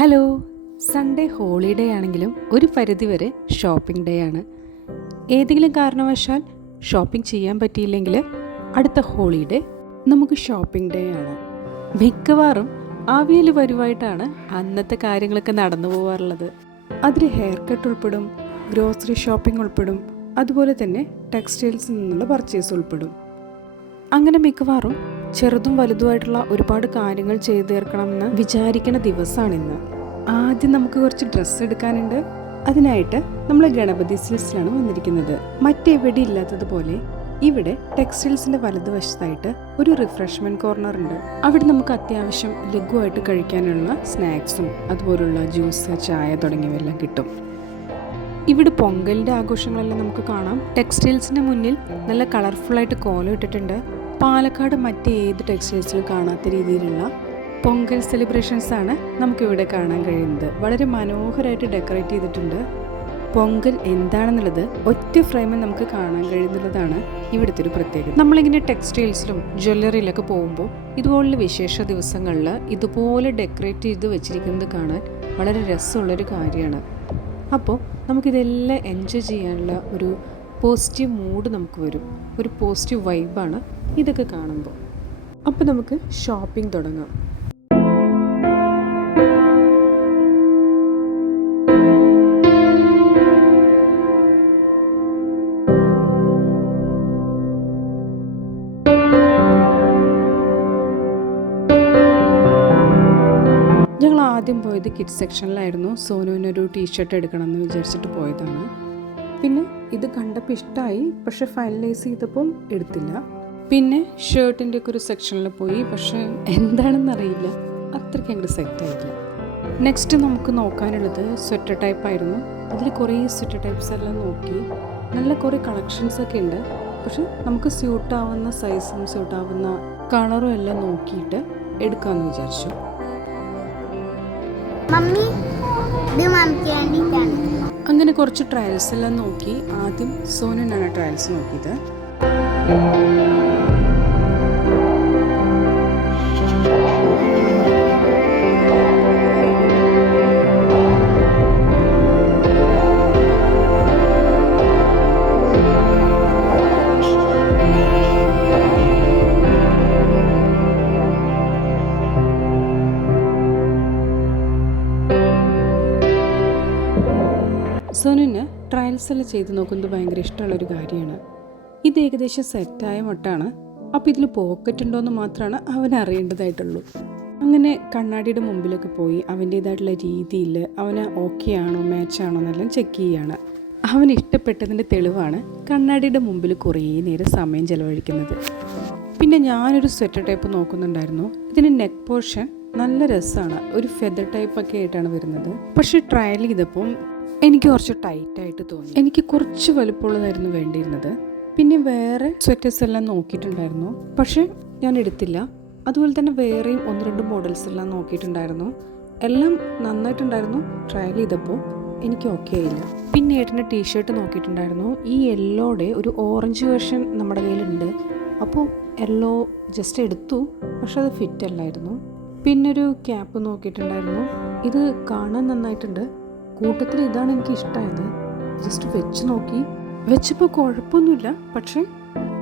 Hello. Sunday holiday ആണെങ്കിലും ഒരു പരിധിവരെ ഷോപ്പിംഗ് ഡേ ആണ്. ഏതെങ്കിലും കാരണവശാൽ ഷോപ്പിംഗ് ചെയ്യാൻ പറ്റിയില്ലെങ്കിൽ അടുത്ത ഹോളിഡേ നമുക്ക് ഷോപ്പിംഗ് ഡേ ആണ്. മിക്കവാറും ആവിയൽ വരുവായിട്ടാണ് അന്നത്തെ കാര്യങ്ങളൊക്കെ നടന്നു പോകാറുള്ളത് അതിൽ ഹെയർ കട്ട് ഉൾപ്പെടും ഗ്രോസറി ഷോപ്പിംഗ് ഉൾപ്പെടും അതുപോലെ തന്നെ ടെക്സ്റ്റൈൽസിൽ നിന്നുള്ള പർച്ചേസ് ഉൾപ്പെടും. അങ്ങനെ മിക്കവാറും ചെറുതും വലുതുമായിട്ടുള്ള ഒരുപാട് കാര്യങ്ങൾ ചെയ്തു തീർക്കണമെന്ന് വിചാരിക്കുന്ന ദിവസമാണിന്ന് ആദ്യം നമുക്ക് കുറച്ച് ഡ്രസ്സ് എടുക്കാനുണ്ട്. അതിനായിട്ട് നമ്മൾ ഗണപതി സിൽസിലാണ് വന്നിരിക്കുന്നത്. മറ്റെവിടെ ഇല്ലാത്തതുപോലെ ഇവിടെ ടെക്സ്റ്റൈൽസിന്റെ വലതുവശത്തായിട്ട് ഒരു റിഫ്രഷ്മെന്റ് കോർണർ ഉണ്ട്. അവിടെ നമുക്ക് അത്യാവശ്യം ലഘുവായിട്ട് കഴിക്കാനുള്ള സ്നാക്സും അതുപോലുള്ള ജ്യൂസ് ചായ തുടങ്ങിയവയെല്ലാം കിട്ടും. ഇവിടെ പൊങ്കലിന്റെ ആഘോഷങ്ങളെല്ലാം നമുക്ക് കാണാം. ടെക്സ്റ്റൈൽസിന്റെ മുന്നിൽ നല്ല കളർഫുൾ ആയിട്ട് കോലം ഇട്ടിട്ടുണ്ട്. പാലക്കാട് മറ്റേത് ടെക്സ്റ്റൈൽസിലും കാണാത്ത രീതിയിലുള്ള പൊങ്കൽ സെലിബ്രേഷൻസ് ആണ് നമുക്കിവിടെ കാണാൻ കഴിയുന്നത്. വളരെ മനോഹരമായിട്ട് ഡെക്കറേറ്റ് ചെയ്തിട്ടുണ്ട്. പൊങ്കൽ എന്താണെന്നുള്ളത് ഒറ്റ ഫ്രെയിമിൽ നമുക്ക് കാണാൻ കഴിയുന്നുള്ളതാണ് ഇവിടുത്തെ ഒരു പ്രത്യേകത. നമ്മളിങ്ങനെ ടെക്സ്റ്റൈൽസിലും ജ്വല്ലറിയിലൊക്കെ പോകുമ്പോൾ ഇതുപോലുള്ള വിശേഷ ദിവസങ്ങളിൽ ഇതുപോലെ ഡെക്കറേറ്റ് ചെയ്ത് വെച്ചിരിക്കുന്നത് കാണാൻ വളരെ രസമുള്ളൊരു കാര്യമാണ്. അപ്പോൾ നമുക്കിതെല്ലാം എൻജോയ് ചെയ്യാനുള്ള ഒരു പോസിറ്റീവ് മൂഡ് നമുക്ക് വരും. ഒരു പോസിറ്റീവ് വൈബാണ് ഇതൊക്കെ കാണുമ്പോൾ. അപ്പോൾ നമുക്ക് ഷോപ്പിംഗ് തുടങ്ങാം. ഞങ്ങൾ ആദ്യം പോയത് കിഡ്സ് സെക്ഷനിലായിരുന്നു സോനുവിനൊരു ടീഷർട്ട് എടുക്കണം എന്ന് വിചാരിച്ചിട്ട് പോയതാണ്. പിന്നെ ഇത് കണ്ടപ്പോൾ ഇഷ്ടമായി പക്ഷെ ഫൈനലൈസ് ചെയ്തപ്പം എടുത്തില്ല. പിന്നെ ഷർട്ടിന്റെ ഒക്കെ ഒരു സെക്ഷനിൽ പോയി പക്ഷേ എന്താണെന്നറിയില്ല അത്രയ്ക്ക് അങ്ങോട്ട് സെറ്റ് ആയില്ല നെക്സ്റ്റ് നമുക്ക് നോക്കാനുള്ളത് സ്വെറ്റർ ടൈപ്പ് ആയിരുന്നു. അതിൽ കുറേ സ്വെറ്റർ ടൈപ്സ് എല്ലാം നോക്കി. നല്ല കുറേ കളക്ഷൻസ് ഒക്കെ ഉണ്ട്. പക്ഷെ നമുക്ക് സ്യൂട്ട് ആവുന്ന സൈസും സ്യൂട്ട് ആവുന്ന കളറും എല്ലാം നോക്കിയിട്ട് എടുക്കാമെന്ന് വിചാരിച്ചു. മമ്മി ഇത് മമ്മിക്ക് വേണ്ടിയിട്ടാണ്. അങ്ങനെ കുറച്ച് ട്രയൽസ് എല്ലാം നോക്കി. ആദ്യം സോനുനാണ് ട്രയൽസ് നോക്കിയത്. എല്ലാം ചെയ്ത് നോക്കുന്നത് ഭയങ്കര ഇഷ്ടമുള്ളൊരു കാര്യമാണ്. ഇത് ഏകദേശം സെറ്റായ മട്ടാണ്. അപ്പോൾ ഇതിൽ പോക്കറ്റ് ഉണ്ടോയെന്ന് മാത്രമാണ് അവൻ അറിയേണ്ടതായിട്ടുള്ളൂ. അങ്ങനെ കണ്ണാടിയുടെ മുമ്പിലൊക്കെ പോയി അവന്റേതായിട്ടുള്ള രീതിയിൽ അവന് ഓക്കെ ആണോ മാച്ച് ആണോ എന്നെല്ലാം ചെക്ക് ചെയ്യുകയാണ് അവൻ ഇഷ്ടപ്പെട്ടതിന്റെ തെളിവാണ് കണ്ണാടിയുടെ മുമ്പിൽ കുറേ നേരം സമയം ചെലവഴിക്കുന്നത്. പിന്നെ ഞാനൊരു സ്വെറ്റർ ടൈപ്പ് നോക്കുന്നുണ്ടായിരുന്നു. ഇതിന് നെക്ക് പോർഷൻ നല്ല രസമാണ് ഒരു ഫെദർ ടൈപ്പ് ഒക്കെ ആയിട്ടാണ് വരുന്നത്. പക്ഷേ ട്രയൽ ചെയ്തപ്പം എനിക്ക് കുറച്ച് ടൈറ്റ് ആയിട്ട് തോന്നി. എനിക്ക് കുറച്ച് വലുപ്പമുള്ളതായിരുന്നു വേണ്ടിയിരുന്നത്. പിന്നെ വേറെ സ്വെറ്റേഴ്സ് എല്ലാം നോക്കിയിട്ടുണ്ടായിരുന്നു. പക്ഷെ ഞാൻ എടുത്തില്ല. അതുപോലെ തന്നെ വേറെയും ഒന്ന് രണ്ട് മോഡൽസ് എല്ലാം നോക്കിയിട്ടുണ്ടായിരുന്നു. എല്ലാം നന്നായിട്ടുണ്ടായിരുന്നു. ട്രയൽ ചെയ്തപ്പോൾ എനിക്ക് ഓക്കെ ആയില്ല. പിന്നെ ഏട്ടന്റെ ടീഷർട്ട് നോക്കിയിട്ടുണ്ടായിരുന്നു. ഈ യെല്ലോടെ ഒരു ഓറഞ്ച് വേർഷൻ നമ്മുടെ കയ്യിലുണ്ട്. അപ്പോൾ യെല്ലോ ജസ്റ്റ് എടുത്തു. പക്ഷെ അത് ഫിറ്റ് അല്ലായിരുന്നു. പിന്നൊരു ക്യാപ്പ് നോക്കിയിട്ടുണ്ടായിരുന്നു. ഇത് കാണാൻ നന്നായിട്ടുണ്ട്. കൂട്ടത്തിൽ ഇതാണ് എനിക്ക് ഇഷ്ടമായത് ജസ്റ്റ് വെച്ച് നോക്കി. വെച്ചപ്പോൾ കുഴപ്പമൊന്നുമില്ല. പക്ഷേ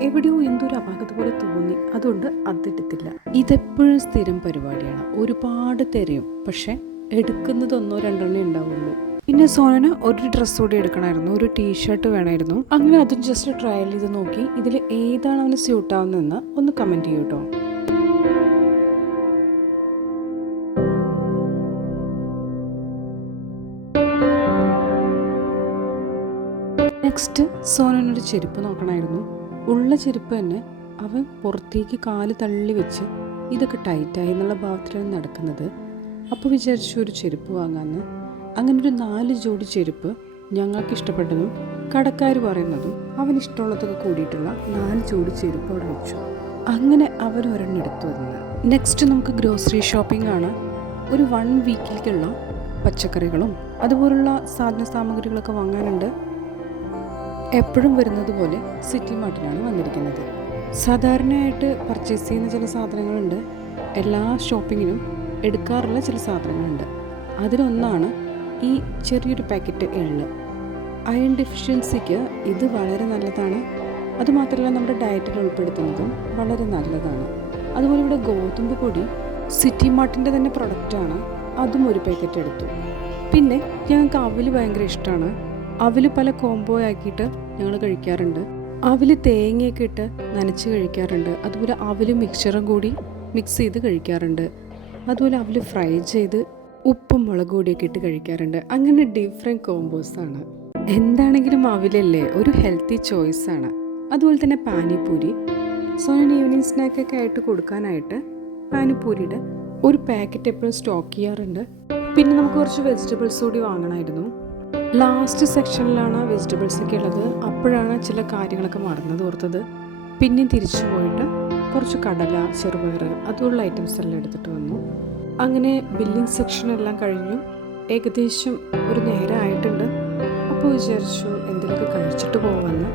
എവിടെയോ എന്തൊരു അപാകത പോലെ തോന്നി. അതുകൊണ്ട് അതെടുത്തില്ല ഇതെപ്പോഴും സ്ഥിരം പരിപാടിയാണ്. ഒരുപാട് തിരയും. പക്ഷെ എടുക്കുന്നത് ഒന്നോ രണ്ടെണ്ണേ ഉണ്ടാവുള്ളൂ. പിന്നെ സോനന് ഒരു ഡ്രസ്സ് കൂടി എടുക്കണമായിരുന്നു. ഒരു ടീഷർട്ട് വേണമായിരുന്നു. അങ്ങനെ അതും ജസ്റ്റ് ട്രയൽ ചെയ്ത് നോക്കി. ഇതിൽ ഏതാണ് അവന് സ്യൂട്ട് ആവുന്നതെന്ന് ഒന്ന് കമന്റ് ചെയ്യൂ നെക്സ്റ്റ് സോനനൊരു ചെരുപ്പ് നോക്കണമായിരുന്നു ഉള്ള ചെരുപ്പ് തന്നെ അവൻ പുറത്തേക്ക് കാൽ തള്ളി വെച്ച് ഇതൊക്കെ ടൈറ്റായി എന്നുള്ള ഭാവത്തിലാണ് നടക്കുന്നത്. അപ്പോൾ വിചാരിച്ചു ഒരു ചെരുപ്പ് വാങ്ങാമെന്ന് അങ്ങനെ ഒരു നാല് ജോഡി ചെരുപ്പ് ഞങ്ങൾക്ക് ഇഷ്ടപ്പെട്ടതും കടക്കാർ പറയുന്നതും അവൻ ഇഷ്ടമുള്ളതൊക്കെ കൂടിയിട്ടുള്ള നാല് ജോഡി ചെരുപ്പ് അവിടെ വെച്ചു. അങ്ങനെ അവൻ ഒരെണ്ണം എടുത്തു വന്നത് നെക്സ്റ്റ് നമുക്ക് ഗ്രോസറി ഷോപ്പിംഗ് ആണ്. ഒരു വൺ വീക്കിലേക്കുള്ള പച്ചക്കറികളും അതുപോലുള്ള സാധന സാമഗ്രികളൊക്കെ വാങ്ങാനുണ്ട്. എപ്പോഴും വരുന്നത് പോലെ സിറ്റി മാർട്ടിലാണ് വന്നിരിക്കുന്നത്. സാധാരണയായിട്ട് പർച്ചേസ് ചെയ്യുന്ന ചില സാധനങ്ങളുണ്ട്. എല്ലാ ഷോപ്പിങ്ങിനും എടുക്കാറുള്ള ചില സാധനങ്ങളുണ്ട്. അതിലൊന്നാണ് ഈ ചെറിയൊരു പാക്കറ്റ് എള്ള്. അയൺ ഡെഫിഷ്യൻസിക്ക് ഇത് വളരെ നല്ലതാണ്. അതുമാത്രമല്ല നമ്മുടെ ഡയറ്റിൽ ഉൾപ്പെടുത്തുന്നതും വളരെ നല്ലതാണ്. അതുപോലെ ഇവിടെ ഗോതമ്പ് പൊടി സിറ്റി മാർട്ടിന്റെ തന്നെ പ്രൊഡക്റ്റാണ് അതും ഒരു പാക്കറ്റ് എടുത്തു. പിന്നെ ഞങ്ങൾക്ക് അവൽ ഭയങ്കര ഇഷ്ടമാണ്. അവൽ പല കോംബോ ആക്കിയിട്ട് ഞങ്ങൾ കഴിക്കാറുണ്ട്. അവൽ തേങ്ങയൊക്കെ ഇട്ട് നനച്ച് കഴിക്കാറുണ്ട്. അതുപോലെ അവൽ മിക്സറും കൂടി മിക്സ് ചെയ്ത് കഴിക്കാറുണ്ട്. അതുപോലെ അവൽ ഫ്രൈ ചെയ്ത് ഉപ്പും മുളക് പൊടിയൊക്കെ ഇട്ട് കഴിക്കാറുണ്ട്. അങ്ങനെ ഡിഫറെന്റ് കോംബോസാണ് എന്താണെങ്കിലും അവിലല്ലേ ഒരു ഹെൽത്തി ചോയ്സ് ആണ്. അതുപോലെ തന്നെ പാനിപ്പൂരി. സോ ഞാൻ ഈവനിങ് സ്നാക്കൊക്കെ ആയിട്ട് കൊടുക്കാനായിട്ട് പാനിപ്പൂരിയുടെ ഒരു പാക്കറ്റ് എപ്പോഴും സ്റ്റോക്ക് ചെയ്യാറുണ്ട്. പിന്നെ നമുക്ക് കുറച്ച് വെജിറ്റബിൾസ് കൂടി വാങ്ങണമായിരുന്നു. ലാസ്റ്റ് സെക്ഷനിലാണ് വെജിറ്റബിൾസ് ഒക്കെ ഉള്ളത്. അപ്പോഴാണ് ചില കാര്യങ്ങളൊക്കെ മറന്നത് ഓർത്തത്. പിന്നെ തിരിച്ചു പോയിട്ട് കുറച്ച് കടല ചെറുപയർ അതുള്ള ഐറ്റംസ് എല്ലാം എടുത്തിട്ട് വന്നു. അങ്ങനെ ബില്ലിംഗ് സെക്ഷൻ എല്ലാം കഴിഞ്ഞു. ഏകദേശം ഒരു നേരം ആയിട്ടുണ്ട്. അപ്പോൾ വിചാരിച്ചു എന്തെങ്കിലുമൊക്കെ കഴിച്ചിട്ട് പോവാന്ന്.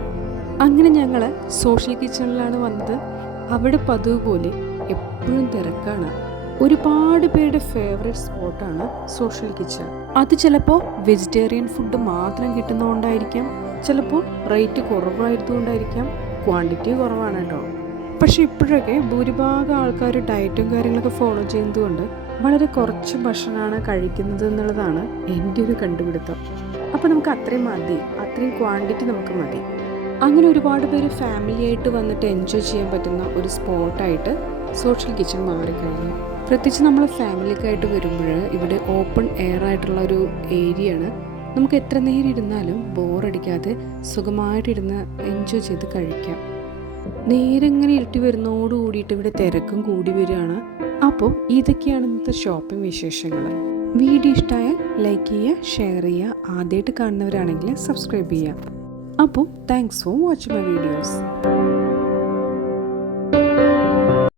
അങ്ങനെ ഞങ്ങൾ സോഷ്യൽ കിച്ചണിലാണ് വന്നത്. അവിടെ പതിവ് പോലെ എപ്പോഴും തിരക്കാണ്. ഒരുപാട് പേരുടെ ഫേവറേറ്റ് സ്പോട്ടാണ് സോഷ്യൽ കിച്ചൺ അത് ചിലപ്പോൾ വെജിറ്റേറിയൻ ഫുഡ് മാത്രം കിട്ടുന്നതുകൊണ്ടായിരിക്കാം ചിലപ്പോൾ റേറ്റ് കുറവായതുകൊണ്ടായിരിക്കാം ക്വാണ്ടിറ്റി കുറവാണ് കേട്ടോ. പക്ഷെ ഇപ്പോഴൊക്കെ ഭൂരിഭാഗം ആൾക്കാർ ഡയറ്റും കാര്യങ്ങളൊക്കെ ഫോളോ ചെയ്യുന്നതുകൊണ്ട് വളരെ കുറച്ച് ഭക്ഷണമാണ് കഴിക്കുന്നത് എന്നുള്ളതാണ് എന്റെ ഒരു കണ്ടുപിടുത്തം. അപ്പോൾ നമുക്ക് അത്രയും മതി അത്രയും ക്വാണ്ടിറ്റി നമുക്ക് മതി. അങ്ങനെ ഒരുപാട് പേര് ഫാമിലിയായിട്ട് വന്നിട്ട് എൻജോയ് ചെയ്യാൻ പറ്റുന്ന ഒരു സ്പോട്ടായിട്ട് സോഷ്യൽ കിച്ചൺ മാറിക്കഴിഞ്ഞു. പ്രത്യേകിച്ച് നമ്മൾ ഫാമിലിക്കായിട്ട് വരുമ്പോൾ ഇവിടെ ഓപ്പൺ എയർ ആയിട്ടുള്ള ഒരു ഏരിയ ആണ് നമുക്ക് എത്ര നേരം ഇരുന്നാലും ബോറടിക്കാതെ സുഖമായിട്ടിരുന്ന് എൻജോയ് ചെയ്ത് കഴിക്കാം. നേരെ ഇങ്ങനെ ഇരുട്ടി വരുന്നതോട് കൂടിയിട്ട് ഇവിടെ തിരക്കും കൂടി വരികയാണ്. അപ്പോൾ ഇതൊക്കെയാണ് ഇന്നത്തെ ഷോപ്പിംഗ് വിശേഷങ്ങൾ. വീഡിയോ ഇഷ്ടമായാൽ ലൈക്ക് ചെയ്യുക ഷെയർ ചെയ്യുക ആദ്യമായിട്ട് കാണുന്നവരാണെങ്കിൽ സബ്സ്ക്രൈബ് ചെയ്യുക. അപ്പോൾ thanks for watching my videos.